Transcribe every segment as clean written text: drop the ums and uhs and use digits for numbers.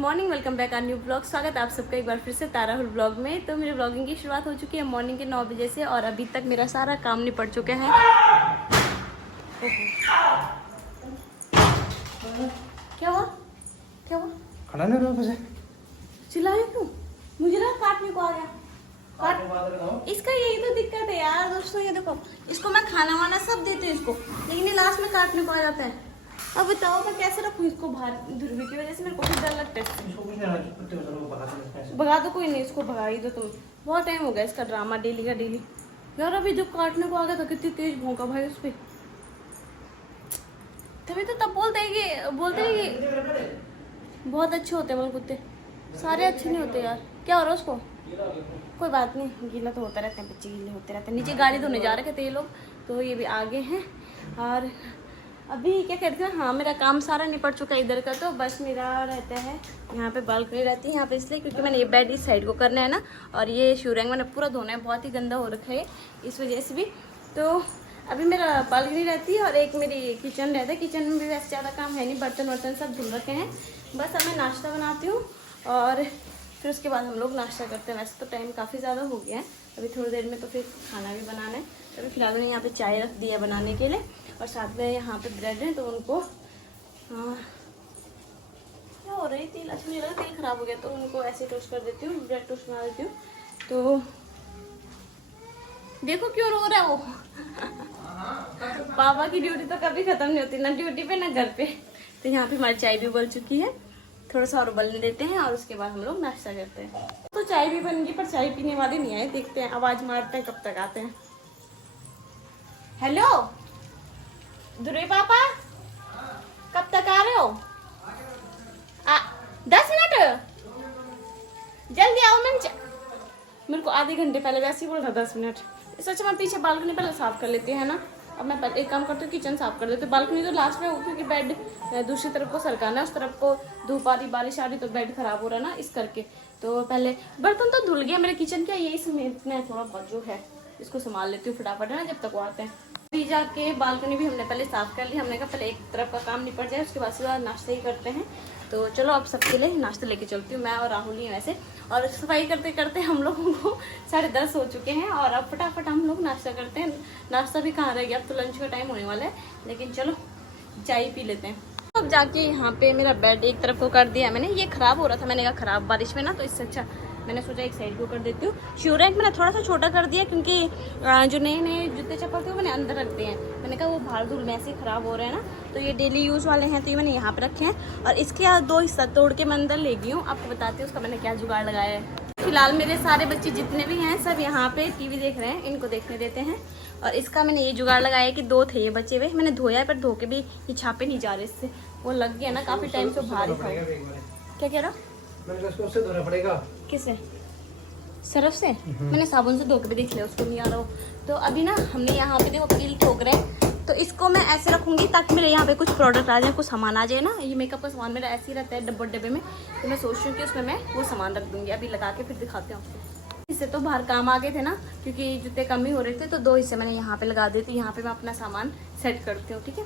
Morning, welcome back आ new blog. स्वागत है आप सबका एक बार फिर से ताराहुल ब्लॉग में। तो मेरे ब्लॉगिंग की शुरुआत हो चुकी है मॉर्निंग के 9 बजे से और अभी तक मेरा सारा काम निपट चुका है। क्या हुआ? क्या हुआ? खड़ा नहीं रहो मुझे। चिल्लाए क्यों? मुझे ना काटने को आ गया। इसका यही तो दिक्कत है यार दोस्तों। ये देखो, इसको मैं खाना वाना सब देती हूँ इसको, लेकिन ये लास्ट में काटने को आ जाता है। अब बताओ मैं कैसे रखूँ इसको बाहर? ध्रुवी की वजह से मेरे को भी डर लगता है। भगा दो, कोई नहीं, इसको भगा ही दो तुम। बहुत टाइम हो गया इसका ड्रामा डेली का डेली। यार अभी जो काटने को आ गया था कितनी तेज भौंका भाई उस पर। तभी तो तब बोलते हैं कि बहुत अच्छे होते हैं वो कुत्ते। सारे अच्छे नहीं होते यार। क्या हो रहा है उसको? कोई बात नहीं, गीला तो होता रहता है, बच्चे गीले होते रहते हैं। नीचे गाड़ी धोने जा रहे थे ये लोग, तो ये भी आगे हैं। और अभी क्या कहते हैं, हाँ मेरा काम सारा निपट चुका है इधर का। तो बस मेरा रहता है यहाँ पे बालकनी रहती है यहाँ पे, इसलिए क्योंकि मैंने ये बेड इस साइड को करना है ना, और ये शूरंग मैंने पूरा धोना है, बहुत ही गंदा हो रखा है इस वजह से भी। तो अभी मेरा बालकनी रहती है और एक मेरी किचन रहता है। किचन में भी वैसे ज़्यादा काम है नहीं, बर्तन वर्तन सब धुल रखे हैं। बस अब मैं नाश्ता बनाती हूँ और फिर उसके बाद हम लोग नाश्ता करते हैं। वैसे तो टाइम काफ़ी ज़्यादा हो गया है, अभी थोड़ी देर में तो फिर खाना भी बनाना है। तो अभी फिलहाल मैंने यहाँ पे चाय रख दिया बनाने के लिए, और साथ में यहाँ पे ब्रेड है। तो उनको क्या हो रहा है, तेल अच्छा नहीं लगा, तेल खराब हो गया, तो उनको ऐसे टोस्ट कर देती हूँ, ब्रेड टोस्ट बना देती हूँ। तो देखो क्यों रो रहा है वो। पापा की ड्यूटी तो कभी खत्म नहीं होती, ना ड्यूटी पे ना घर पे। तो यहाँ पे हमारी चाय भी उबल चुकी है, थोड़ा सा और उबलने देते हैं और उसके बाद हम लोग नाश्ता करते हैं। तो चाय भी बन गई, पर चाय पीने वाले नहीं आए। देखते हैं, आवाज मारते हैं कब तक आते हैं। हेलो ध्रुवी पापा, कब तक आ रहे हो? 10 मिनट, जल्दी आओ। मेरे को आधे घंटे पहले वैसे ही बोल रहा 10 मिनट। सोचा मैं पीछे बालकनी पहले साफ कर लेती है ना। अब मैं एक काम करती हूँ, किचन साफ कर देती हूँ। बालकनी तो लास्ट में हो, क्योंकि बेड दूसरी तरफ को सरकाना है, उस तरफ को धूप आ रही, बारिश आ रही, तो बेड खराब हो रहा है ना, इस करके। तो पहले बर्तन तो धुल गया मेरे किचन का, यही समेत में थोड़ा बहुत जो है इसको संभाल लेती हूँ फटाफट, है ना, जब तक वो आते हैं। अभी जाके बालकनी भी हमने पहले साफ कर ली। हमने कहा पहले एक तरफ का काम निपट जाए, उसके बाद सीधा नाश्ता ही करते हैं। तो चलो अब सबके लिए नाश्ता लेके चलती हूँ। मैं और राहुल ही वैसे, और सफाई करते करते हम लोगों को 10:30 हो चुके हैं, और अब फटाफट हम लोग नाश्ता करते हैं। नाश्ता भी कहाँ रह गया, अब तो लंच का टाइम होने वाला है, लेकिन चलो चाय पी लेते हैं। अब जाके यहाँ पे मेरा बेड एक तरफ को कर दिया मैंने, ये खराब हो रहा था, मैंने कहा खराब बारिश में ना, तो इससे अच्छा मैंने सोचा एक साइड को कर देती हूँ। शू रैक मैंने थोड़ा सा छोटा कर दिया, क्योंकि जो नए नए जूते चप्पल थे वो मैंने अंदर रख दिए हैं। मैंने कहा वो भाड़ धूल में ऐसे खराब हो रहे हैं ना, तो ये डेली यूज़ वाले हैं, तो ये मैंने यहाँ पे रखे हैं। और इसके 2 हिस्सा तोड़ के मैं अंदर ले गई हूँ, आपको बताती हूँ उसका मैंने क्या जुगाड़ लगाया है। फिलहाल मेरे सारे बच्चे जितने भी हैं सब यहाँ पे टीवी देख रहे हैं, इनको देखने देते हैं। और इसका मैंने ये जुगाड़ लगाया है कि 2 थे ये बचे हुए, मैंने धोया है, पर धो के भी ये छापे नहीं जा रहे, इससे वो लग गया ना, काफ़ी टाइम से भारी था। क्या कह रहा? उससे धोना पड़ेगा। किसे? सरफ से? मैंने साबुन से धो के भी देख लिया, उसको नहीं आ रहा हो। तो अभी ना हमने यहाँ पे देखो कील ठोक रहे हैं, तो इसको मैं ऐसे रखूंगी ताकि मेरे यहाँ पे कुछ प्रोडक्ट आ जाए, कुछ सामान आ जाए ना। ये मेकअप का सामान मेरा ऐसे ही रहता है डब्बे में, तो मैं सोच रही हूँ कि उसमें मैं वो सामान रख दूंगी। अभी लगा के फिर दिखाते हैं आपको। इससे तो बाहर काम आ गए थे ना, क्योंकि जूते कम ही हो रहे थे, तो 2 हिस्से मैंने यहाँ पे लगा दी थी। यहाँ पे मैं अपना सामान सेट करती हूँ, ठीक है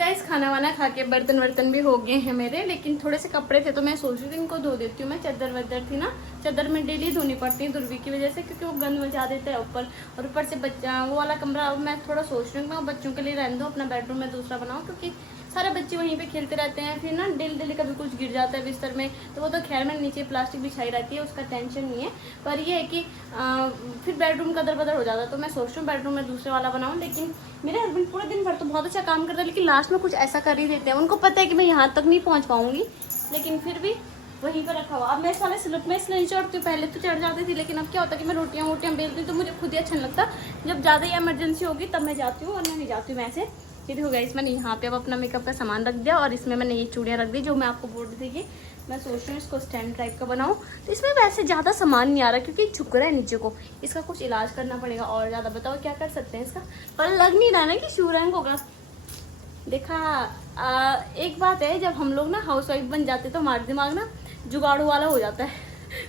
गाइस। खाना वाना खा के बर्तन वर्तन भी हो गए हैं मेरे, लेकिन थोड़े से कपड़े थे, तो मैं सोच रही थी इनको धो देती हूँ। मैं चादर वदर थी ना, चादर में डेली धोनी पड़ती है ध्रुवी की वजह से, क्योंकि वो गंद मचा देता है ऊपर, और ऊपर से बच्चा वो वाला कमरा। अब मैं थोड़ा सोच रही हूँ मैं बच्चों के लिए रहने दूँ, अपना बेडरूम में दूसरा बनाऊँ, क्योंकि सारे बच्चे वहीं पे खेलते रहते हैं। फिर ना डेली कभी कुछ गिर जाता है बिस्तर में, तो वो तो खैर मैंने नीचे प्लास्टिक बिछाई रहती है, उसका टेंशन नहीं है। पर ये है कि फिर बेडरूम का दर बदर हो जाता है, तो मैं सोच रही हूँ बेडरूम में दूसरे वाला बनाऊँ। लेकिन मेरे हस्बैंड पूरे दिन भर तो बहुत अच्छा काम करते हैं, लेकिन लास्ट में कुछ ऐसा कर ही देते हैं। उनको पता है कि मैं यहाँ तक नहीं पहुँच पाऊँगी, लेकिन फिर भी वहीं पर रखा हुआ। अब मैं इस वाले स्लिप में इसलिए नहीं चढ़ती हूँ, पहले तो चढ़ जाती थी, लेकिन अब क्या होता है कि मैं रोटियाँ वोटियाँ बेलती हूँ, तो मुझे खुद ही अच्छा नहीं लगता। जब ज़्यादा ही इमरजेंसी होगी तब मैं जाती हूँ, और मैं नहीं जाती हूँ। मैं ऐसे ये देखो गाइस, मैंने यहाँ पे अब अपना मेकअप का सामान रख दिया, और इसमें मैंने ये चूड़ियाँ रख दी जो मैं आपको बोल रही थी कि मैं सोच रही हूँ इसको स्टैंड टाइप का बनाऊँ। तो इसमें वैसे ज़्यादा सामान नहीं आ रहा, क्योंकि झुक रहा है नीचे को, इसका कुछ इलाज करना पड़ेगा और ज़्यादा। बताओ क्या कर सकते हैं इसका, पर लग नहीं रहा ना कि शू रैंक होगा। देखा एक बात है, जब हम लोग ना हाउस वाइफ बन जाते तो हमारा दिमाग ना जुगाड़ू वाला हो जाता है।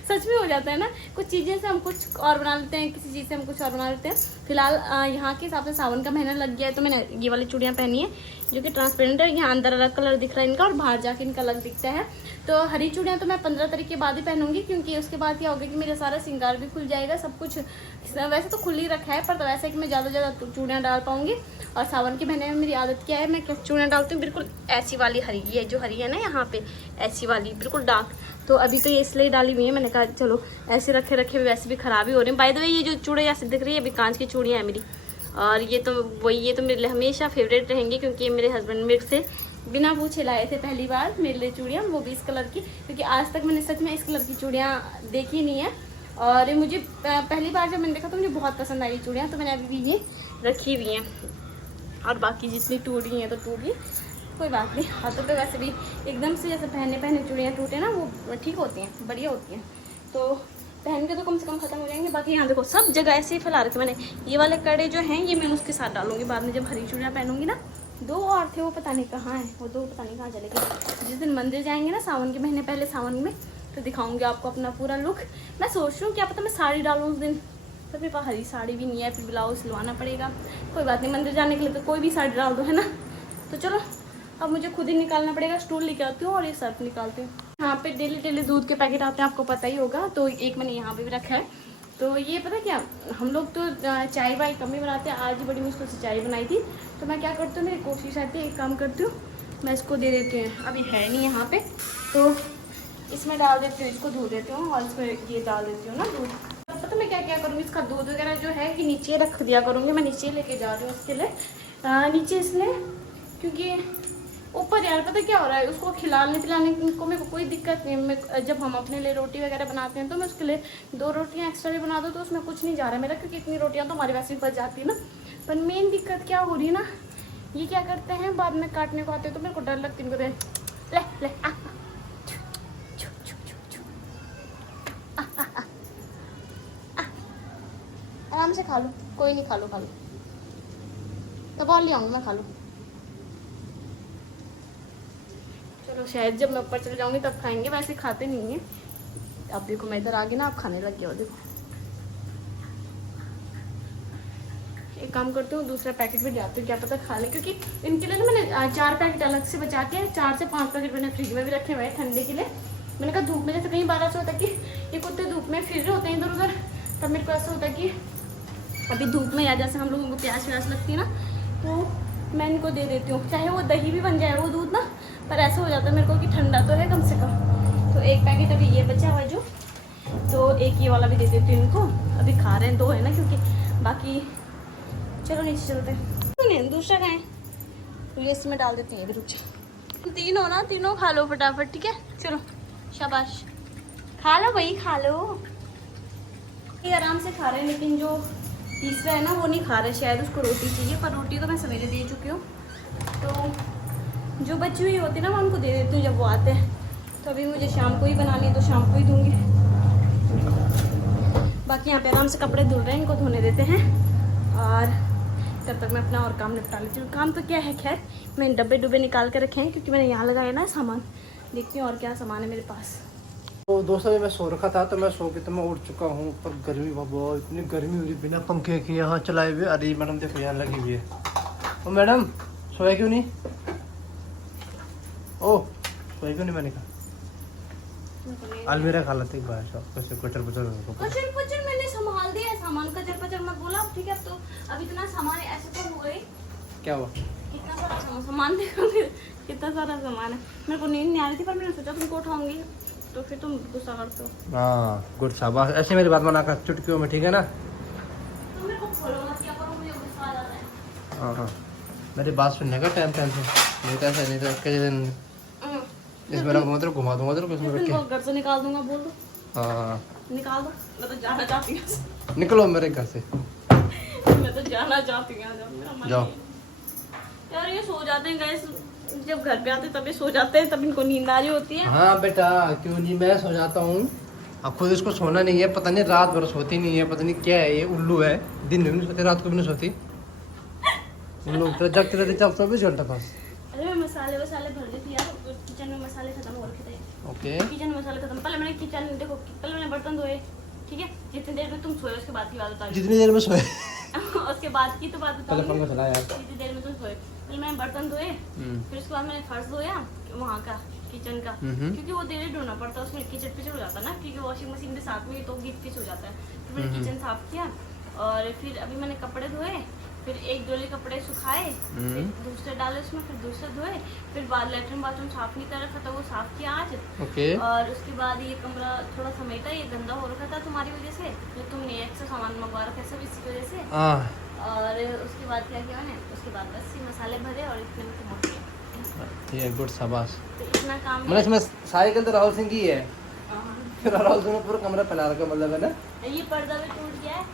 सच में हो जाता है ना, कुछ चीज़ें से हम कुछ और बना लेते हैं, किसी चीज़ से हम कुछ और बना लेते हैं। फिलहाल यहाँ के हिसाब से सावन का महीना लग गया है, तो मैंने ये वाली चूड़ियाँ पहनी है जो कि ट्रांसपेरेंट है। यहाँ अंदर अलग कलर दिख रहा है इनका, और बाहर जाके इनका अलग दिखता है। तो हरी चूड़ियाँ तो मैं 15 तारीख के बाद ही पहनूंगी, क्योंकि उसके बाद क्या होगा कि मेरा सारा श्रृंगार भी खुल जाएगा, सब कुछ वैसे तो खुल ही रखा है, पर तो वैसे कि मैं ज़्यादा ज़्यादा चूड़ियाँ डाल पाऊंगी। और सावन के महीने में मेरी आदत क्या है, मैं चूड़ियाँ डालती हूँ बिल्कुल ऐसी वाली हरी, ये जो हरी है ना यहाँ पे, ऐसी वाली बिल्कुल डार्क। तो अभी तो ये इसलिए डाली हुई है, मैंने कहा चलो ऐसे रखे रखे वैसे भी ख़राब ही हो रहे हैं। बाय द वे ये जो चूड़े ऐसे दिख रही है अभी कांच की चूड़ियाँ हैं मेरी, और ये तो वही, ये तो मेरे लिए हमेशा फेवरेट रहेंगी, क्योंकि ये मेरे हस्बैंड मेरे से बिना पूछे लाए थे पहली बार मेरे लिए चूड़ियाँ, वो भी इस कलर की, क्योंकि आज तक मैंने सच में इस कलर की चूड़ियाँ देखी नहीं है। और मुझे पहली बार जब मैंने देखा तो मुझे बहुत पसंद आई चूड़ियाँ, तो मैंने अभी भी ये रखी हुई हैं। और बाकी जितनी टूट गई हैं तो टूट गई, कोई बात नहीं। हाथों पे वैसे भी एकदम से जैसे पहने चूड़ियाँ टूटे ना, वो ठीक होती हैं, बढ़िया होती हैं, तो पहन के तो कम से कम ख़त्म हो जाएंगे। बाकी यहाँ देखो सब जगह ऐसे ही फैला रखे मैंने, ये वाले कड़े जो हैं ये मैं उसके साथ डालूंगी बाद में, जब हरी चूड़ियाँ पहनूंगी ना। 2 और थे वो पता नहीं कहाँ हैं, वो 2 पता नहीं कहाँ चले गए। जिस दिन मंदिर जाएंगे ना सावन के महीने, पहले सावन में, तो दिखाऊंगी आपको अपना पूरा लुक। मैं सोच रही हूँ क्या पता मैं साड़ी डालूँ उस दिन, तो मेरे पास हरी साड़ी भी नहीं है, फिर ब्लाउज सिलवाना पड़ेगा। कोई बात नहीं, मंदिर जाने के लिए तो कोई भी साड़ी डाल दो, है ना। तो चलो अब मुझे खुद ही निकालना पड़ेगा, स्टूल लेके आती हूँ और ये सर्फ निकालती हूँ। यहाँ पे डेली दूध के पैकेट आते हैं, आपको पता ही होगा, तो एक मैंने यहाँ पे भी रखा है। तो ये पता क्या, हम लोग तो चाय वाय कम ही बनाते हैं, आज ही बड़ी मुश्किल से चाय बनाई थी। तो मैं क्या करती हूँ, मेरी कोशिश रहती है, एक काम करती हूँ, मैं इसको दे देती हूँ, अभी है नहीं यहाँ पे, तो इसमें डाल देती हूँ, इसको धो देती हूँ और इसमें ये डाल देती हूँ ना दूध। पता मैं क्या क्या करूँगी, इसका दूध वगैरह जो है कि नीचे रख दिया करूँगी, मैं नीचे लेके जा रही हूँ उसके लिए, नीचे इसलिए क्योंकि ऊपर यार पता क्या हो रहा है, उसको खिलाने पिलाने को मेरे को कोई दिक्कत नहीं है। मैं जब हम अपने लिए रोटी वगैरह बनाते हैं तो मैं उसके लिए 2 रोटियां एक्स्ट्रा भी बना दूँ तो उसमें कुछ नहीं जा रहा है मेरा, क्योंकि इतनी रोटियां तो हमारी वैसे ही बच जाती है ना। पर मेन दिक्कत क्या हो रही है ना, ये क्या करते हैं बाद में काटने को आते हैं, तो मेरे को डर लगती है, ले ले आराम से खा लो, कोई नहीं, खा लो तब और ले आऊँगी मैं, खा लो। चलो शायद जब मैं ऊपर चले जाऊंगी तब खाएंगे, वैसे खाते नहीं है। अब देखो मैं इधर आ गई ना, आप खाने लग गए हो। देखो एक काम करती हूँ, दूसरा पैकेट भी जाती हूँ, क्या पता खा ले, क्योंकि इनके लिए ना मैंने 4 पैकेट अलग से बचा के 4 से 5 पैकेट मैंने फ्रिज में भी रखे हुए हैं ठंडे के लिए। मैंने कहा धूप में जैसे कहीं 12 से होता है कि ये कुत्ते धूप में फिर रहे होते हैं इधर उधर, तब मेरे को ऐसा होता है कि अभी धूप में या जैसे हम लोगों को प्यास व्यास लगती है ना, तो मैं इनको दे देती हूँ, चाहे वो दही भी बन जाए वो दूध ना, पर ऐसा हो जाता है मेरे को कि ठंडा तो है कम से कम। तो एक पैकेट अभी ये बचा हुआ जो, तो एक ये वाला भी दे देती हूँ इनको, अभी खा रहे हैं 2 है ना, क्योंकि बाकी चलो नीचे चलते हैं। नहीं दूसरा खाएं, तो ये इसमें डाल देते हैं, ये रुक जाओ, 3 हो ना, तीनों खा लो फटाफट, ठीक है। चलो शाबाश, खा लो भाई, खा लो। ये आराम से खा रहे हैं, लेकिन जो तीसरा है ना वो नहीं खा रहे, शायद उसको रोटी चाहिए, पर रोटी तो मैं सवेरे दे चुकी हूँ। तो जो बची हुई होती है ना मैं उनको दे देती हूँ जब वो आते हैं, तो अभी मुझे शाम को ही बनानी है तो शाम को ही दूँगी। बाकी यहाँ पे आराम से कपड़े धुल रहे हैं, इनको धोने देते हैं, और तब तक मैं अपना और काम निपटा लेती हूँ। काम तो क्या है, खैर मैं डब्बे निकाल के रखे हैं, क्योंकि मैंने यहाँ लगाया ना सामान, देखती हूँ और क्या सामान है मेरे पास। तो दोस्तों अभी मैं सो रखा था, तो मैं सो के तो मैं उठ चुका हूँ, पर गर्मी बाबा इतनी गर्मी हो रही, बिना पंखे के यहाँ चलाए हुए। अरे मैडम देखो यहाँ लगी हुई है, ओ मैडम सोया क्यों नहीं, ओ सोया क्यों नहीं, मैंने कहा अलमीरा खा लेते एक बार, कैसे कचर पचर मैंने संभाल दिया सामान, कचर पचर मत बोला, ठीक है। तो अब इतना सामान है, ऐसे तो हो गई, क्या हुआ, कितना सारा सामान देखो, कितना सारा सामान है। मेरे को नींद नहीं आ रही थी, पर मैंने सोचा तुमको उठाऊंगी, तो फिर तुम गुस्सा करते हो। हाँ गुड शाबाश, ऐसे मेरी बात मना कर चुटकियों में, ठीक है ना। तो मेरे को खोलो मत, क्या करूँ, मुझे गुस्सा आ जाता है। हाँ हाँ मेरी बात सुनने का टाइम से, नहीं तो ऐसा नहीं तो कैसे दिन इसमें मतलब घुमा दूंगा तेरे को इसमें रख के, घर से निकाल दूंगा, बोल दो। हाँ निकाल दो, मैं तो जाना चाहती हूँ। निकलो मेरे घर से, मैं तो जाना चाहती हूँ, जाओ। यार ये सो जाते हैं गैस, जब घर पे आते तब ये सो जाते हैं, तब इनको नींद आ रही होती है। हाँ बेटा क्यों नहीं, मैं सो जाता हूँ, अब खुद इसको सोना नहीं है, पता नहीं रात भर सोती नहीं है, पता नहीं क्या है, ये उल्लू है, दिन में भी नहीं सोती, रात को भी नहीं सोती, उल्लू तो जगते रहते 24 घंटा पास। अरे मैं मसाले वसाले भर देती यार, किचन में मसाले खत्म हो रखे थे। ओके किचन में मसाले खत्म, पहले मैंने किचन देखो, पहले मैंने बर्तन धोए, ठीक है, जितनी देर में तुम सोए उसके बाद की बात बता रही जितनी देर में सोए हूँ। उसके बाद की तो बात बता पहले रही हूँ, पंखा चला यार, जितनी देर में तुम सोए। पहले मैंने बर्तन धोए, फिर उसके बाद मैंने फर्श धोया वहाँ का, किचन का, क्योंकि वो देर ढूंढना पड़ता है, उसमें कीचड़ पिचड़ हो जाता है ना, क्योंकि वॉशिंग मशीन के साथ में तो गिच पिच हो जाता है। फिर मैंने किचन साफ किया और फिर अभी मैंने कपड़े धोए, फिर एक जोड़ी कपड़े सुखाए, फिर दूसरे डाले उसमें, फिर दूसरे धोए, फिर बाद लेटरिन बाथरूम साफ नहीं कर रखा था, वो साफ किया आज। और उसके बाद ये कमरा थोड़ा समेटा, ये गंदा हो रखा था तुम्हारी वजह से, जो तुमने एक्स्ट्रा सामान मंगवा रखा है सब इसी वजह से। और उसके बाद क्या किया मैंने, उसके बाद बस ये मसाले भरे और इतने में पहुंच गए। ये गुड शाबाश। तो इतना काम मतलब इसमें साइकिल तो राहुल सिंह की है, फिर राहुल सिंह ने पूरा कमरा फैला रखा, मतलब है ना। ये पर्दा भी टूट गया है,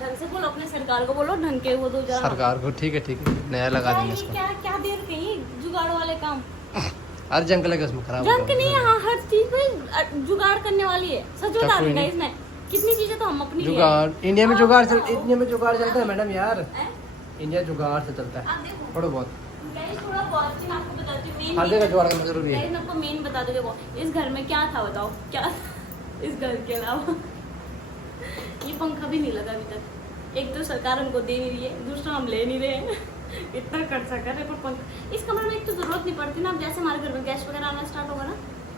ढंग से बोलो, अपने सरकार को बोलो ढंग के वो दो जरा। सरकार को ठीक है नया लगा देंगे इसको। क्या क्या देर कहीं जुगाड़ वाले काम, हर जंग लगे उसमें खराब हो जंग नहीं है। हाँ, हर चीज में जुगाड़ करने वाली है, सच बता रही है। इसमें कितनी चीजें तो हम अपनी जुगाड़, इंडिया में जुगाड़ चलता है मैडम यार, इंडिया जुगाड़ से चलता है थोड़ा बहुत। थोड़ा बहुत मैं आपको बताती हूँ, हर जगह जुगाड़ करना जरूरी है। मैं आपको मेन बता दूँ, देखो इस घर में क्या था बताओ, क्या इस घर के अलावा ये पंखा भी नहीं लगा अभी तक। एक तो सरकार हमको दे नहीं रही है, दूसरा हम ले नहीं रहे हैं इतना खर्चा कर रहे, पर पंखा इस कमरे में एक तो जरूरत नहीं पड़ती ना। अब जैसे हमारे घर में गैस वगैरह आना स्टार्ट होगा ना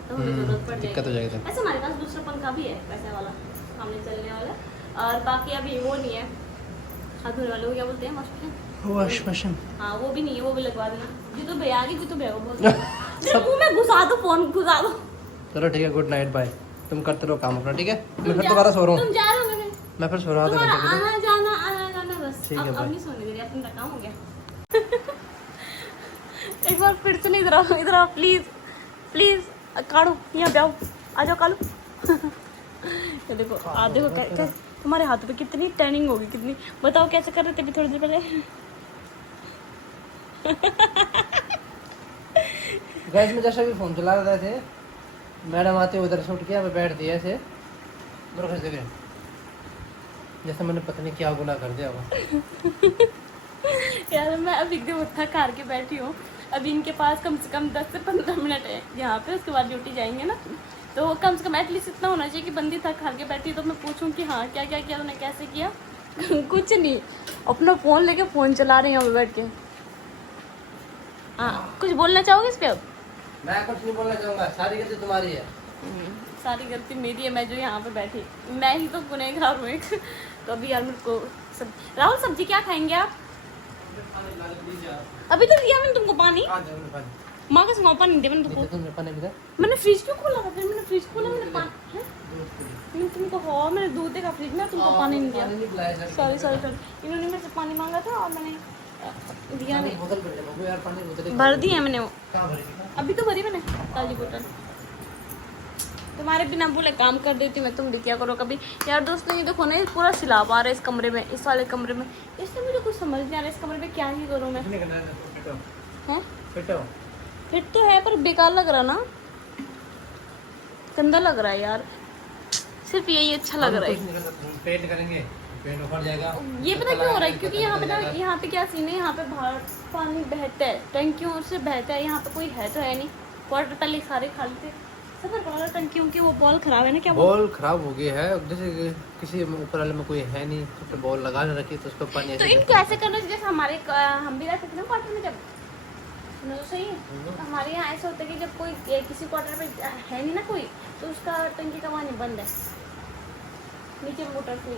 तो हमें जरूरत पड़ दिक्कत हो जाएगी। ऐसे हमारे पास दूसरा पंखा भी है पैसे वाला, सामने चलने वाला। और बाकी अभी वो नहीं है, हाथ धोने वाले को क्या बोलते हैं, वॉश मशीन। हाँ वो भी नहीं है, वो भी लगवा देना। जी तो भैया आगे, जी तो भैया बोल मैं घुसा दो, फोन घुसा दो। चलो ठीक है, गुड नाइट, बाय। तुम करते रहो काम अपना, ठीक है। मैं फिर दोबारा सो रहा हूँ। तुम जा रहे हो? मैं फिर सो रहा हूँ। आना जाना बस, ठीक है, अब नहीं सोने दे रही, अपना काम हो गया। एक बार फिर से इधर आओ प्लीज प्लीज, काढ़ो यहाँ पे आओ, आ जाओ कालू। तो देखो आप देखो तुम्हारे हाथों पे कितनी टर्निंग होगी, कितनी, बताओ कैसे कर रहे थे अभी थोड़ी देर पहले। गैस में जैसा भी फोन चला रहे थे, मैडम आते उधर से उठ के यहाँ पे बैठ दिया ऐसे मेरे घर से, जैसे मैंने पता नहीं क्या गुनाह कर दिया होगा। यार मैं अभी एकदम थक हार के बैठी हूँ, अभी इनके पास कम से कम 10 से 15 मिनट है यहाँ पे, उसके बाद ड्यूटी जाएंगे ना, तो कम से कम एटलीस्ट इतना होना चाहिए कि बंदी थक हार के बैठी है तो मैं पूछूं कि हाँ क्या क्या किया तूने, कैसे किया। कुछ नहीं, अपना फ़ोन लेके फ़ोन चला रहे हैं यहाँ पे बैठ के। हाँ कुछ बोलना चाहोगे इस पे अब? मैं कुछ नहीं बोलना चाहूँगा, सारी गलती तुम्हारी है। सारी गलती मेरी है, मैं जो यहाँ पे बैठी, मैं ही तो गुनहगार हूँ एक। तो अभी यार मेरे को राहुल सब्जी क्या खाएंगे आप? अभी तो दिया मैंने तुमको पानी, माँ का सुना पानी दे मैंने तुमको। मैंने फ्रिज क्यों खोला था फिर? मैंने फ्रिज खोला, मैंने पानी मैंने तुमको, हाँ मैंने दूध देखा फ्रिज में, तुमको पानी नहीं दिया। सॉरी इन्होंने मेरे से पानी मांगा था और मैंने दिया नहीं, भर दी है मैंने वो, अभी तो भरी मैंने ताजी बोतल। तुम्हारे बिना बोले काम कर देती मैं, तुम भी क्या करो कभी। यार दोस्तों ये देखो ना, ये पूरा सिलाब आ रहा है इस कमरे में, इस वाले कमरे में, इसलिए मुझे कुछ समझ नहीं आ रहा है इस कमरे में क्या ही करूँ मैं। फिट तो है पर बेकार लग रहा ना, गंदा लग रहा है यार, सिर्फ यही अच्छा लग रहा है। पेंट करेंगे, पेंट उखड़ जाएगा। ये पता क्यों हो रहा है? क्योंकि यहाँ पे ना, यहाँ पे क्या सीन है, यहाँ पे बाहर पानी बहता है, टंकियों से बहता है, यहाँ पे कोई है तो है नहीं, वाटर पहले सारे खाली थे सब टंकियों की। वो बॉल खराब है ना, क्या बॉल खराब हो गया है, जैसे किसी ऊपर वाले में कोई है नहीं तो बॉल लगा रखी तो उसको पानी। तो इनको ऐसे करना चाहिए जैसे हमारे, हम भी रहते थे ना क्वार्टर में, जब सुनो तो सही, तो हमारे यहाँ ऐसा होता है कि जब कोई किसी क्वार्टर में है नहीं ना कोई, तो उसका टंकी का पानी बंद है, नीचे मोटर से।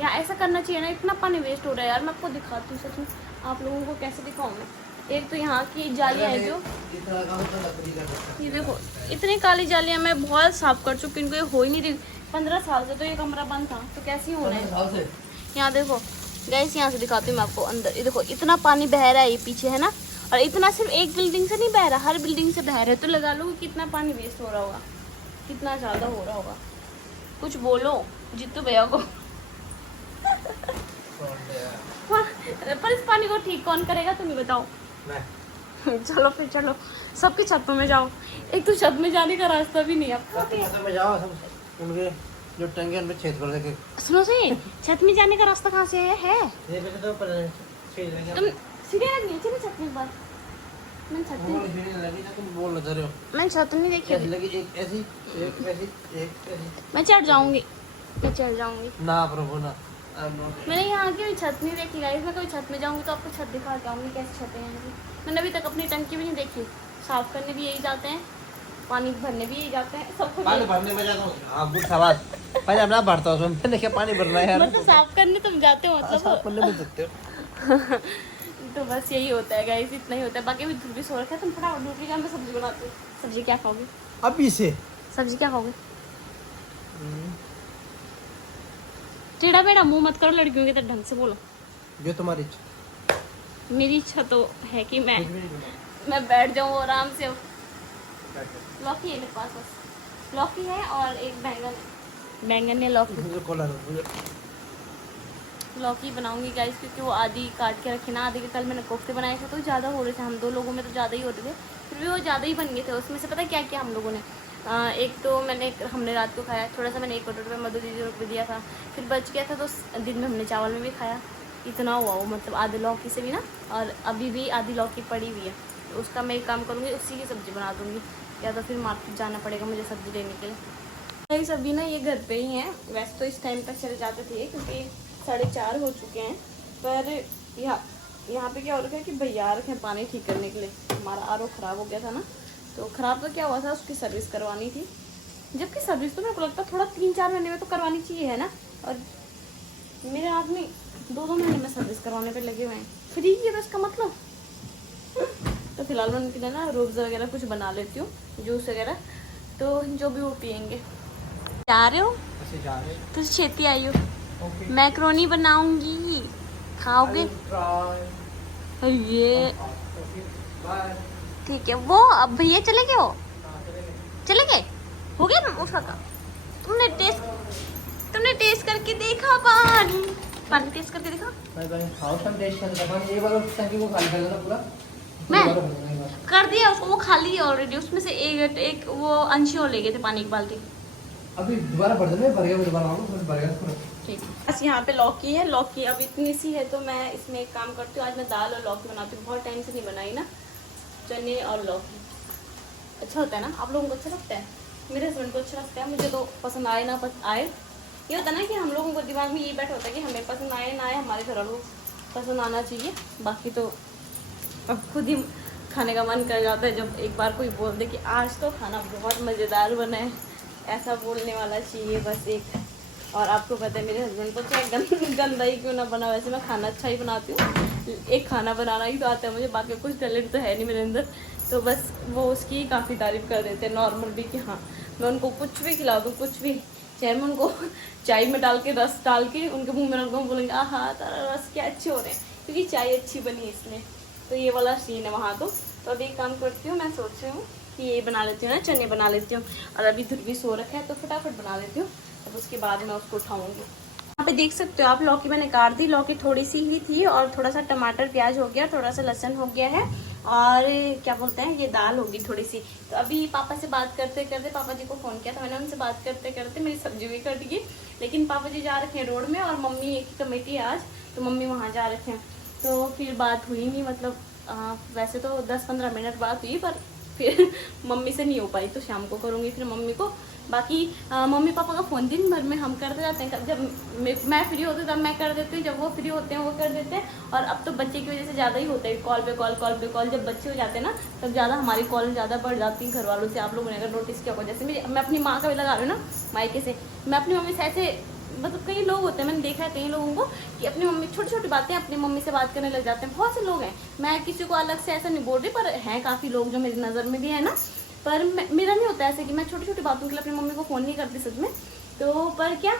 यहाँ ऐसा करना चाहिए ना, इतना पानी वेस्ट हो रहा है यार। मैं आपको दिखाती हूँ सच में, आप लोगों को कैसे दिखाऊँ मैं। एक तो यहाँ की जालियाँ हैं जो, ये देखो इतनी काली जालियाँ, मैं बहुत साफ कर चुकी, इनको ये हो ही नहीं रही। 15 साल से तो ये कमरा बंद था, तो कैसी होना है। यहाँ देखो गैस, यहाँ से दिखाती हूँ मैं आपको अंदर, ये देखो इतना पानी बह रहा है, ये पीछे है ना, और इतना सिर्फ एक बिल्डिंग से नहीं बह रहा, हर बिल्डिंग से बह रहा है। तो लगा लो कितना पानी वेस्ट हो रहा होगा, कितना ज़्यादा हो रहा होगा। कुछ बोलो जितू भैया को। पर इस पानी को ठीक कौन करेगा तुम ही बताओ। चलो फिर चलो, सबकी छतों में जाओ, एक तो छत में जाने का रास्ता भी नहीं है। जाओ उनके जो टंगे उनमें छेद कर देंगे। सुनो सही, छत में जाने का रास्ता कहाँ से है? ये तो पर तुम सीढ़ियाँ लगी नीचे ना छत में, एक बार मैंने छत नहीं देखी, एक ऐसी मैं चढ़ जाऊंगी ना प्रभु ना। मैंने यहाँ की छत नहीं देखी गाइस, मैं कभी छत में जाऊंगी तो आपको छत दिखा के आऊंगी कैसी छत है यहाँ की। मैंने अभी तक अपनी टंकी भी नहीं देखी, साफ करने भी यही जाते हैं, पानी भरने भी यही जाते हैं, सब कुछ पानी भरने में जाता हूँ। हाँ गुड शाबाश। पानी अपना भरता हूँ मैंने क्या पानी भरना है यार। मतलब साफ करने तुम जाते हो हाँ, साफ करने मतलब। में सकते हो। तो बस यही होता है गाइस, इतना ही होता है। बाकी अभी धूप भी सो रखा है, तुम फटाफट दूसरी काम में सब्जी बनाते हो। सब्जी क्या खाओगे? अभी से सब्जी क्या खाओगे? टेढ़ा मेढ़ा मुंह मत करो लड़कियों की तरह, ढंग से बोलो। जो तुम्हारी इच्छा। मेरी इच्छा तो है कि मैं बैठ जाऊँ आराम से। लौकी है मेरे पास, बस लौकी है और एक बैंगन है लौकी। लौकी बनाऊंगी गाइस, क्योंकि वो आधी काट के रखी ना, आधी के कल मैंने कोफ्ते बनाए थे तो ज़्यादा हो रहे थे, हम 2 लोगों में तो ज़्यादा ही हो रहे थे, फिर भी वो ज़्यादा ही बन गए थे। उसमें से पता है क्या किया हम लोगों ने, एक तो हमने रात को खाया थोड़ा सा, मैंने 1 कटोरे में मधु दीदी को दिया था, फिर बच गया था तो दिन में हमने चावल में भी खाया। इतना हुआ वो, मतलब आधी लौकी से भी ना, और अभी भी आधी लौकी पड़ी हुई है, तो उसका मैं एक काम करूँगी, उसी की सब्ज़ी बना दूँगी, या तो फिर मार्केट जाना पड़ेगा मुझे सब्ज़ी लेने के लिए। भाई सभी ना ये घर पे ही हैं, वैसे तो इस टाइम तक चले जाते थे क्योंकि 4:30 हो चुके हैं, पर यहाँ पे क्या हो रखा है कि भैया रखे हैं पानी ठीक करने के लिए। हमारा आरओ ख़राब हो गया था ना, तो ख़राब तो क्या हुआ था, उसकी सर्विस करवानी थी, जबकि सर्विस तो मेरे को लगता है थोड़ा 3-4 महीने में तो करवानी चाहिए है ना, और मेरे आदमी 2-2 महीने में सर्विस करवाने पे लगे हुए हैं। फ्री है बस का मतलब। तो फिलहाल मैं उनके लिए ना रोब्स वगैरह कुछ बना लेती हूँ, जूस वगैरह, तो जो भी वो पियेंगे। जा रहे हो? तो छेती आई हो। मैक्रोनी बनाऊंगी, खाओगे? ये ठीक है। वो अब भैया चले गए, हो चले गए, हो गया ना उसका काम। तुमने टेस्ट करके देखा? पानी टेस्ट करके देखा? मैं कर दिया उसको, वो खाली है ऑलरेडी, उसमें से एक वो अंशी और ले गए थे पानी की बाल्टी। अभी दोबारा भर देना, भर गया दोबारा आओ, भर गया। ठीक, बस यहाँ पे लौकी है, लौकी अब इतनी सी है तो मैं इसमें एक काम करती हूँ, आज मैं दाल और लौकी बनाती हूँ, बहुत टाइम से नहीं बनाई ना, चने और लौकी। अच्छा होता है ना, आप लोगों को अच्छा लगता है? मेरे हस्बैंड को अच्छा लगता है, मुझे तो पसंद आए ना आए। ये होता है ना कि हम लोगों को दिमाग में ये बैठा होता है कि हमें पसंद आए ना आए, हमारे घर वालों को पसंद आना चाहिए। बाकी तो अब खुद ही खाने का मन कर जाता है जब एक बार कोई बोल दे कि आज तो खाना बहुत मज़ेदार बना है, ऐसा बोलने वाला चाहिए बस एक। और आपको पता है मेरे हस्बैंड को चाहे गंदा ही क्यों ना बना, वैसे मैं खाना अच्छा ही बनाती हूँ, एक खाना बनाना ही तो आता है मुझे, बाकी कुछ टैलेंट तो है नहीं मेरे अंदर। तो बस वो उसकी काफ़ी तारीफ़ कर देते हैं नॉर्मल भी, कि हाँ मैं उनको कुछ भी खिला दूँ, कुछ भी, चाहे मैं उनको चाय में डाल के रस डाल के उनके मुँह में रख दूँ, बोलेंगे आहा तारा रस क्या अच्छे हो रहे हैं, क्योंकि चाय अच्छी बनी है इसलिए। तो ये वाला सीन है वहाँ। तो अभी एक काम करती हूँ, मैं सोच रही हूँ कि ये बना लेती हूँ ना, चने बना लेती हूँ, और अभी ध्रुवी सो रखा है तो फटाफट बना लेती हूँ, तब उसके बाद मैं उसको उठाऊंगी। यहाँ पे देख सकते हो आप, लौकी मैंने काट दी, लौकी थोड़ी सी ही थी, और थोड़ा सा टमाटर प्याज हो गया, थोड़ा सा लहसुन हो गया है, और क्या बोलते हैं ये दाल होगी थोड़ी सी। तो अभी पापा से बात करते करते, पापा जी को फ़ोन किया था मैंने, उनसे बात करते करते मेरी सब्जी भी कट गई, लेकिन पापा जी जा रखे हैं रोड में, और मम्मी एक कमेटी है आज, तो मम्मी वहाँ जा रखे हैं, तो फिर बात हुई नहीं, मतलब वैसे तो 10-15 मिनट बात हुई, पर फिर मम्मी से नहीं हो पाई, तो शाम को करूँगी फिर मम्मी को। बाकी मम्मी पापा का फ़ोन दिन भर में हम करते जाते हैं, जब मैं फ्री होती हूँ तब मैं कर देती हूँ, जब वो फ्री होते हैं वो कर देते हैं, और अब तो बच्चे की वजह से ज़्यादा ही होता है, कॉल पे कॉल, जब बच्चे हो जाते हैं ना तब ज़्यादा हमारी कॉल ज़्यादा बढ़ जाती है घर वालों से। आप लोगों ने अगर नोटिस किया होगा, जैसे मैं अपनी माँ का भी लगा रही हूँ ना, मायके से, मैं अपनी मम्मी से ऐसे, मतलब कई लोग होते हैं, मैंने देखा है कई लोगों को कि अपनी मम्मी छोटी छोटी बातें अपनी मम्मी से बात करने लग जाते हैं, बहुत से लोग हैं, मैं किसी को अलग से ऐसा नहीं बोल रही, पर हैं काफ़ी लोग जो मेरी नज़र में भी है ना, पर मेरा नहीं होता ऐसे कि मैं छोटी छोटी बातों के लिए अपनी मम्मी को फ़ोन नहीं करती सच में। तो पर क्या,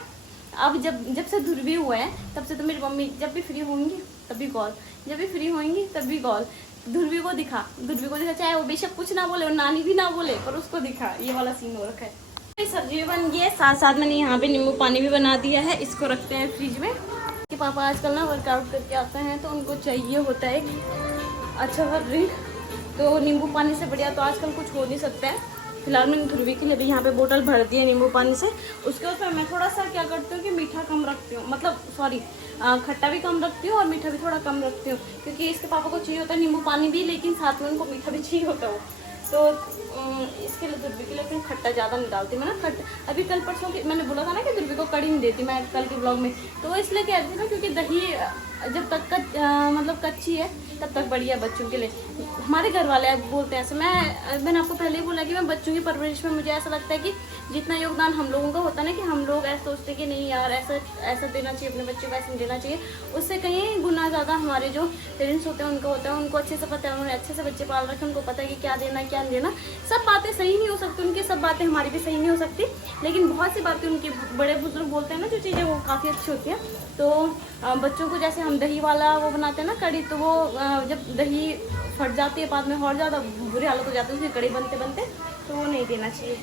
अब जब से ध्रुवी हुआ है तब से तो मेरी मम्मी जब भी फ्री होंगी तभी कॉल, जब भी फ्री होंगी तभी कॉल, ध्रुवी को दिखा, चाहे वो बेशक कुछ ना बोले और नानी भी ना बोले, पर उसको दिखा, ये वाला सीन हो रखा है। सब्जी भी बन गई है, साथ साथ मैंने यहाँ पे नींबू पानी भी बना दिया है, इसको रखते हैं फ्रिज में। कि पापा आजकल ना वर्कआउट करके आते हैं तो उनको चाहिए होता है एक अच्छा ड्रिंक, तो नींबू पानी से बढ़िया तो आजकल कुछ हो नहीं सकता है। फिलहाल मैंने ध्रुवी के लिए भी यहाँ पे बोतल भर दी है नींबू पानी से। उसके ऊपर मैं थोड़ा सा क्या करती हूँ कि मीठा कम रखती हूँ, मतलब सॉरी खट्टा भी कम रखती हूँ और मीठा भी थोड़ा कम रखती हूँ, क्योंकि इसके पापा को चाहिए होता है नींबू पानी भी, लेकिन साथ में उनको मीठा भी चाहिए होता है। तो इसके लिए ध्रुवी के लिए फिर खट्टा ज़्यादा नहीं डालती मैं ना, खट्टा अभी कल परसों की मैंने बोला था ना कि ध्रुवी को कड़ी नहीं देती मैं कल के ब्लॉग में, तो इसलिए कह रही थी ना, क्योंकि दही जब तक मतलब कच्ची है तब तक बढ़िया बच्चों के लिए। हमारे घर वाले बोलते हैं ऐसे, मैंने आपको पहले ही बोला कि मैं बच्चों की परवरिश में मुझे ऐसा लगता है कि जितना योगदान हम लोगों का होता है ना, कि हम लोग ऐसा सोचते हैं कि नहीं यार ऐसा देना चाहिए अपने बच्चों को, ऐसा देना चाहिए, उससे कहीं गुना ज़्यादा हमारे जो पेरेंट्स होते हैं उनका होता है। उनको अच्छे से पता है, उन्होंने अच्छे से बच्चे पाल रखे, उनको पता है कि क्या देना क्या नहीं देना। सब बातें सही नहीं हो सकती उनकी, सब बातें हमारी भी सही नहीं हो सकती, लेकिन बहुत सी बातें उनके बड़े बुजुर्ग बोलते हैं ना जो चीज़ें, वो काफ़ी अच्छी होती हैं। तो बच्चों को जैसे हम दही वाला वो बनाते हैं ना कड़ी, तो वो जब दही फट जाती है बाद में और ज़्यादा बुरी हालत हो जाती है उसकी कड़ी बनते बनते, तो वो नहीं देना चाहिए,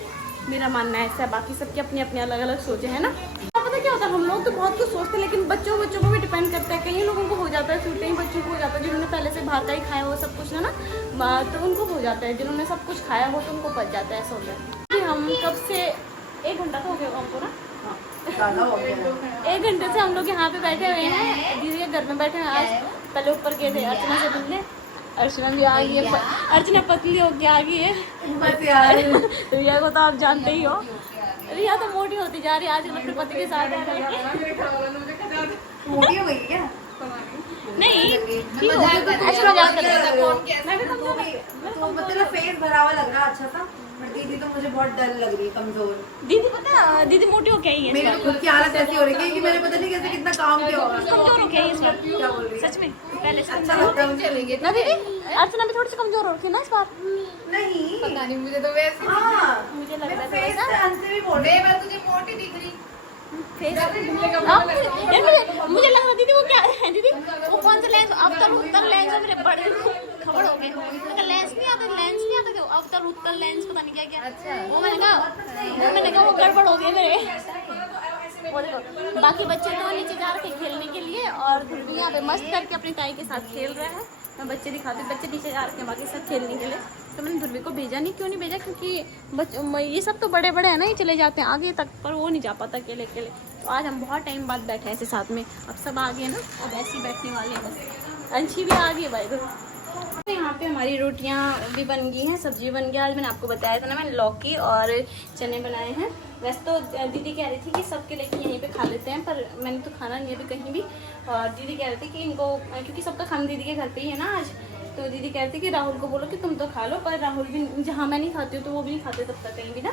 मेरा मानना है ऐसा है। बाकी सबकी अपनी अपनी अलग अलग सोचें है ना। पता क्या होता है, हम लोग तो बहुत कुछ सोचते हैं, लेकिन बच्चों को भी डिपेंड करता है। कई लोगों को हो जाता है, कई बच्चों को हो जाता है जिन्होंने पहले से बाहर का ही खाया हो सब कुछ है ना, तो उनको हो जाता है। जिन्होंने सब कुछ खाया हो तो उनको पच जाता है, ऐसा होता है। हम कब से 1 घंटा तो हो गया हमको ना, 1 घंटे से हम लोग यहाँ पे बैठे हुए हैं, दीदी के घर में बैठे हैं। आज पहले ऊपर गए थे अर्चना से मिलने, अर्चना भी आ गई है, अर्चना पतली होके आ गई है। रिया को तो आप जानते ही हो, रिया तो मोटी होती जा रही है आज अपने पति के साथ। मोटी हो गई क्या? नहीं ठीक हो अच्छा मजाक कर रहा था। मैं भी तो मतलब फेस भरा हुआ लग रहा अच्छा था, पर दीदी तो मुझे बहुत डर लग रही है, कमजोर। दीदी पता है दीदी मोटी हो क्या ही है, मेरी खुद की हालत ऐसी हो रही है कि मैंने पता नहीं कैसे कितना काम किया होगा। कमजोर हो क्या ही इस बार, क्या बोल रही है? सच में पहले से अच्छा लगता है मुझे। ना दीदी, अर्चना भी थोड़ी सी कमजोर हो रखी है ना इस बार। नहीं पता नहीं, मुझे तो वैसे हाँ मुझे लग रहा है फेस थोड़ा सा से भी बोल रही है। मैं तुझे मोटी दिख रही। फेस मुझे लग रहा दीदी वो क्या है, दीदी वो कौन सा लेंस, अवतर उत्तर लेंस मेरे बड़े खबर हो गए, लेंस नहीं आते थे अवतर उत्तर लेंस, पता नहीं क्या क्या। वो मैंने कहा वो गड़बड़ हो गई मेरे। वो देखो बाकी बच्चे तो नीचे जा रहे थे खेलने के लिए, और ध्रुवी यहाँ पे मस्त करके अपनी ताई के साथ खेल रहे हैं। मैं बच्चे दिखाती, बच्चे नीचे जा रहे हैं बाकी सब खेलने के लिए। तो मैंने ध्रुवी को भेजा नहीं, क्यों नहीं भेजा, क्योंकि ये सब तो बड़े बड़े हैं ना, ये चले जाते हैं आगे तक, पर वो नहीं जा पाता अकेले अकेले। तो आज हम बहुत टाइम बाद बैठे ऐसे साथ में, अब सब आ गए ना, अब ऐसे ही बैठने वाले हैं बस। अंशी भी आ गई है भाई। तो यहाँ पे हमारी रोटियाँ भी बन गई हैं, सब्जी बन गई। आज मैंने आपको बताया था ना, मैंने लौकी और चने बनाए हैं। वैसे तो दीदी कह रही थी कि सबके लेके यहीं पे खा लेते हैं, पर मैंने तो खाना नहीं अभी कहीं भी। और दीदी कह रही थी कि इनको, क्योंकि सबका खाना दीदी के घर पे ही है ना आज, तो दीदी कह रही थी कि राहुल को बोलो कि तुम तो खा लो, पर राहुल भी जहाँ मैं नहीं खाती हूँ तो वो भी नहीं खाते तब तक कहीं भी ना।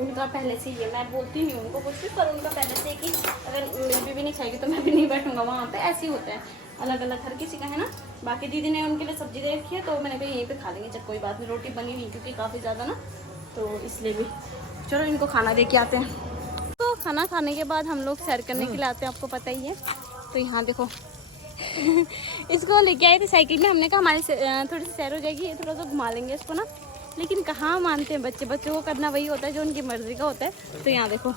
उनका पहले से ही है, मैं बोलती नहीं उनको कुछ भी, पर उनका पहले से कि अगर मेरी बीवी नहीं खाएगी तो मैं भी नहीं बैठूंगा वहाँ पे, ऐसे ही होता है, अलग अलग हर किसी का है ना। बाकी दीदी ने उनके लिए सब्जी दे रखी है, तो मैंने कहा यहीं पे खा लेंगे, जब कोई बात नहीं, रोटी बनी नहीं क्योंकि काफ़ी ज़्यादा ना, तो इसलिए भी। चलो इनको खाना दे के आते हैं। तो खाना खाने के बाद हम लोग सैर करने के लिए आते हैं, आपको पता ही है। तो यहाँ देखो इसको लेके आए थे साइकिल में, हमने कहा हमारी थोड़ी सी सैर हो जाएगी, थोड़ा सा घुमा लेंगे इसको ना, लेकिन कहाँ मानते हैं बच्चे, बच्चों को करना वही होता है जो उनकी मर्जी का होता है। तो यहाँ देखो।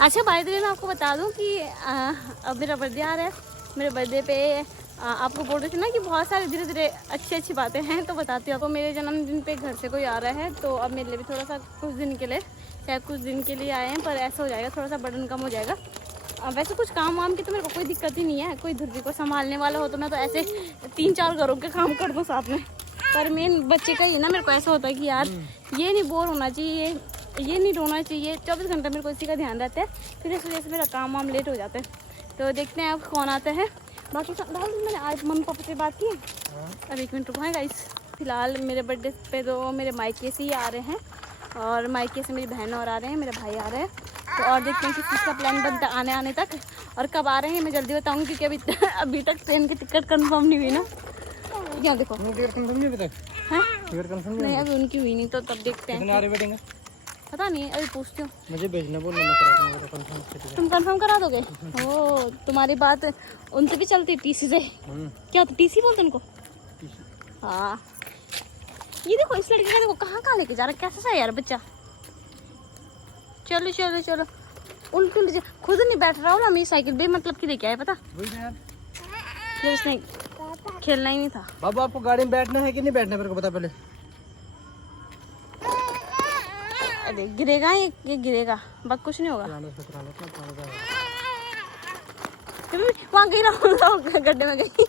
अच्छा बाय द वे मैं आपको बता दूँ कि अब मेरा बर्थडे आ रहा है, मेरे बर्थडे पे आपको बोल रही थी ना कि बहुत सारे धीरे धीरे अच्छी बातें हैं, तो बताती हूँ आपको। मेरे जन्मदिन पे घर से कोई आ रहा है, तो अब मेरे लिए भी थोड़ा सा कुछ दिन के लिए, शायद कुछ दिन के लिए आए हैं, पर ऐसा हो जाएगा थोड़ा सा बर्डन कम हो जाएगा। वैसे कुछ काम वाम की तो मेरे को कोई दिक्कत ही नहीं है, कोई ध्रुवी को संभालने वाला हो तो मैं तो ऐसे 3-4 घरों के काम कर दूँ साथ में, पर मेन बच्चे का ही ना, मेरे को ऐसा होता है कि यार ये नहीं बोर होना चाहिए, ये नहीं रोना चाहिए, 24 घंटा मेरे को इसी का ध्यान रहता है, फिर इस वजह से मेरा काम वाम लेट हो जाता है। तो देखते हैं अब कौन आता है। बाकी मैंने आज मम्मी पापा से बात की, अब 1 मिनट रुको है गाइस। फिलहाल मेरे बर्थडे पे तो मेरे मायके से ही आ रहे हैं, और मायके से मेरी बहन और आ रहे हैं, मेरा भाई आ रहा है, तो और देखते हैं किस चीज़ का प्लान बनता है आने तक, और कब आ रहे हैं मैं जल्दी बताऊँगी, क्योंकि अभी तक ट्रेन की टिकट कंफर्म नहीं हुई ना। यहाँ देखो टिकट कंफर्म नहीं अभी तक? हैं? टिकट कंफर्म नहीं अभी उनकी हुई नहीं, तो तब देखते हैं। कितने बैठेंगे? पता नहीं, अभी पूछती हूँ। मुझे भेजना, बोलना मैं करा दूंगा कंफर्म। तुम कंफर्म करा दोगे? ओ तुम्हारी बात उनसे भी चलती टीसी से? क्या होता टीसी बोलते उनको? हाँ ये देखो इस लड़के का देखो कहाँ लेके जा रहा है, कैसा सा यार बच्चा। चलो चलो चलो, उल्टी खुद नहीं बैठ रहा हो ना, मेरी साइकिल भी मतलब कि लेके आए, पता फिर उसने खेलना ही नहीं था। बाबू आपको गाड़ी में बैठना है कि नहीं बैठना, मेरे को पता पहले। अरे गिरेगा ये गिरेगा, बस कुछ नहीं होगा। वहाँ गई रहा गड्ढे में गई।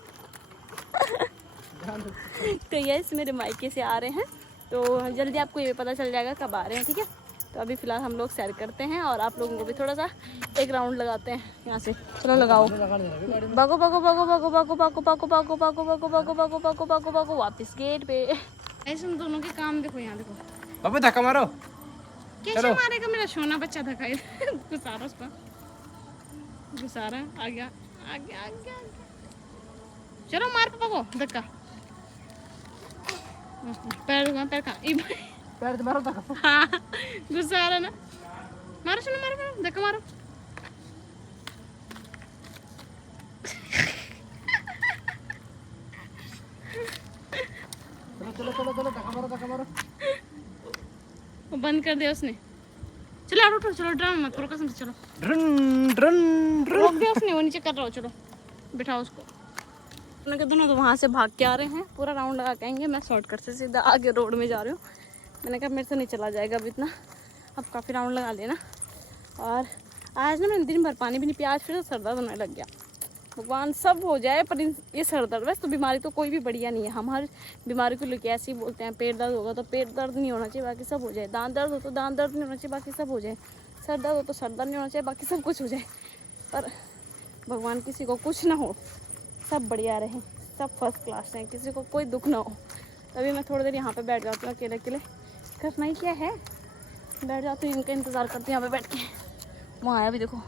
तो यस मेरे मायके से आ रहे हैं, तो जल्दी आपको ये पता चल जाएगा कब आ रहे हैं, ठीक है। तो अभी फ़िलहाल हम लोग सैर करते हैं और आप लोगों को भी थोड़ा सा एक राउंड लगाते हैं यहाँ से। चलो लगाओ, भागो भागो भागो भागो भागो भागो भागो भागो भागो भागो भागो भागो भागो भागो भागो वापस गेट पे। ऐसे उन दोनों के काम देखो, यहाँ देखो। पापा धक्का मारो। कैसे मारेगा मेरा सोना बच्चा धक्का? घुसा रहा उसको, घुसा रहा। आ गया आ गया आ गया। चलो मार पापा को धक्का। पैर पैर का पैर मारो धक्का। हाँ गुस्सा आ रहा ना। मारो सुनो, मारो मारो धक्का मारो। चलो चलो चलो धक्का मारो धक्का मारो। वो बंद कर दिया उसने। चलो उठो, चलो ड्रामा मत करो कसम से। चलो ड्रन ड्रन रोक दिया उसने, वो नीचे कर रहा हो। चलो बिठाओ उसको। दोनों के दोनों तो वहाँ से भाग के आ रहे हैं, पूरा राउंड लगा के आएंगे। मैं शॉर्टकट से सीधा आगे रोड में जा रही हूँ। मैंने कहा मेरे से नहीं चला जाएगा अब इतना, अब काफ़ी राउंड लगा लेना। और आज ना मैंने दिन भर पानी भी नहीं पिया, आज फिर सर दर्द होने लग गया। भगवान सब हो जाए पर ये सर दर्द, वैसे तो बीमारी तो कोई भी बढ़िया नहीं है। हम हर बीमारी को लेके ऐसे ही बोलते हैं, पेट दर्द होगा तो पेट दर्द नहीं होना चाहिए, बाकी सब हो जाए। दांत दर्द हो तो दांत दर्द नहीं होना चाहिए, बाकी सब हो जाए। सर दर्द हो तो सर दर्द नहीं होना चाहिए, बाकी सब कुछ हो जाए। पर भगवान किसी को कुछ ना हो, सब बढ़िया रहे, सब फर्स्ट क्लास हैं, किसी को कोई दुख ना हो। तभी मैं थोड़ी देर यहाँ पे बैठ जाती हूँ अकेले अकेले। करना ही क्या है, बैठ जाती हूँ, इनका इंतज़ार करती हूँ यहाँ पे बैठ के। वहाँ आया भी देखो।